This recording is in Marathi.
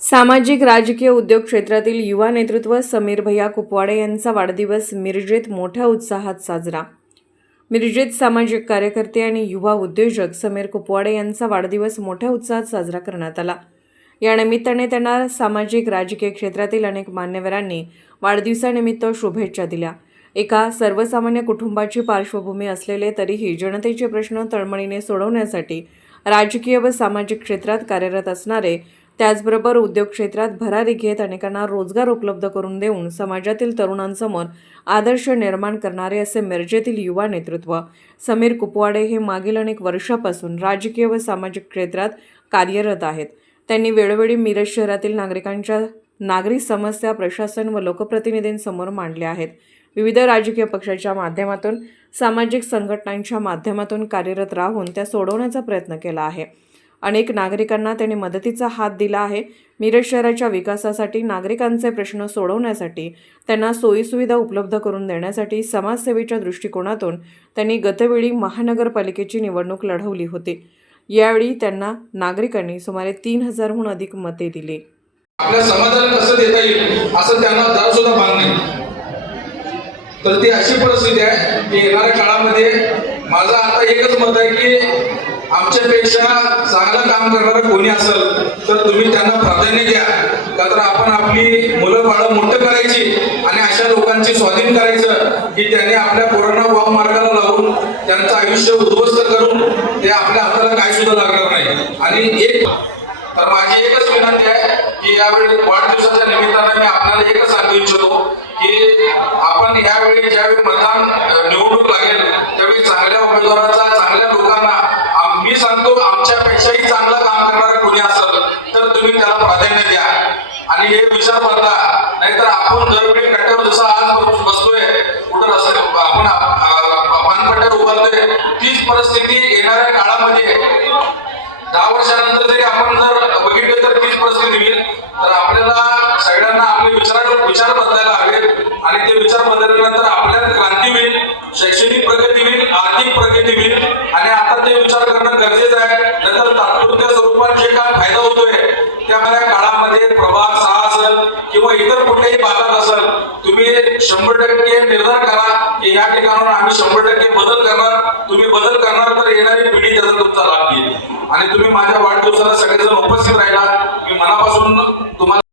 सामाजिक राजकीय उद्योग क्षेत्रातील युवा नेतृत्व समीर भैया कुपवाडे यांचा वाढदिवस मिरजेत मोठ्या उत्साहात साजरा. मिरजेत सामाजिक कार्यकर्ते आणि युवा उद्योजक समीर कुपवाडे यांचा वाढदिवस मोठ्या उत्साहात साजरा करण्यात आला. या निमित्ताने त्यांना सामाजिक राजकीय क्षेत्रातील अनेक मान्यवरांनी वाढदिवसानिमित्त शुभेच्छा दिल्या. एका सर्वसामान्य कुटुंबाची पार्श्वभूमी असलेले तरीही जनतेचे प्रश्न तळमळीने सोडवण्यासाठी राजकीय व सामाजिक क्षेत्रात कार्यरत असणारे त्याचबरोबर उद्योग क्षेत्रात भरारी घेत अनेकांना रोजगार उपलब्ध करून देऊन समाजातील तरुणांसमोर आदर्श निर्माण करणारे असे मिरजेतील युवा नेतृत्व. समीर कुपवाडे हे मागील अनेक वर्षापासून राजकीय व सामाजिक क्षेत्रात कार्यरत आहेत. त्यांनी वेळोवेळी मिरज शहरातील नागरिकांच्या नागरी समस्या प्रशासन व लोकप्रतिनिधींसमोर मांडल्या आहेत. विविध राजकीय पक्षाच्या माध्यमातून सामाजिक संघटनांच्या माध्यमातून कार्यरत राहून त्या सोडवण्याचा प्रयत्न केला आहे. अनेक नागरिकांना त्यांनी मदतीचा हात दिला आहे. मिरज शहराच्या विकासासाठी नागरिकांचे प्रश्न सोडवण्यासाठी त्यांना सोयीसुविधा उपलब्ध करून देण्यासाठी समाजसेवेच्या दृष्टिकोनातून त्यांनी गतवेळी महानगरपालिकेची निवडणूक लढवली होती. यावेळी त्यांना नागरिकांनी सुमारे तीन हजारहून अधिक मते दिली. आपल्या समाजाला कसं देता येईल असं त्यांना जरा सुद्धा भाग नाही. तर ती अशी परिस्थिती आहे की येणाऱ्या काळामध्ये माझं आता एकच मत आहे की आमच्यापेक्षा चांगलं काम करणारं कोणी असेल तर तुम्ही त्यांना प्राधान्य द्या. का तर आपण आपली मुलं बाळं मोठं करायची आणि अशा लोकांची स्वाधीन करायचं की त्यांनी आपल्या पोरांना वाव मार्गाला लावून त्यांचं आयुष्य उद्ध्वस्त करून ते आपल्या हाताला काय सुद्धा लागणार नाही. आणि एक तर माझी एकच विनंती आहे की यावेळी वाढदिवसाच्या निमित्ताने मी आपल्याला एकच सांगू इच्छितो की आपण यावेळी ज्यावेळी मतदान निवडणूक लागेल त्यावेळी चांगल्या उमेदवाराचा मी सांगतो आमच्यापेक्षाही चांगलं काम करणारं कोणी असेल तर तुम्ही त्याला प्राधान्य द्या. आणि हे विचार बदला नाहीतर आपण दरवेळी कट्ट्यावर जसं आज बसतोय कुठं रस्ते आपण पानपट्ट्यावर उभारतोय तीच परिस्थिती येणाऱ्या काळामध्ये दहा वर्षानंतर जरी आपण जर बघितले तर तीच परिस्थिती येईल तर आपल्याला सगळ्यांना आपले विचार विचार बदलायला हवेत. आणि ते विचार बदलल्यानंतर करणं गरजेचं आहे. नंतर तात्पुरत्या स्वरूपात जे काय फायदा होतोय त्यामुळे काळामध्ये प्रभाग सहा असेल किंवा इतर कुठल्याही भागात असेल तुम्ही शंभर टक्के निर्धार करा की या ठिकाणावर आम्ही शंभर टक्के बदल करणार. तुम्ही बदल करणार तर येणारी पिढी त्याचा तुमचा लाभ घेईल. आणि तुम्ही माझ्या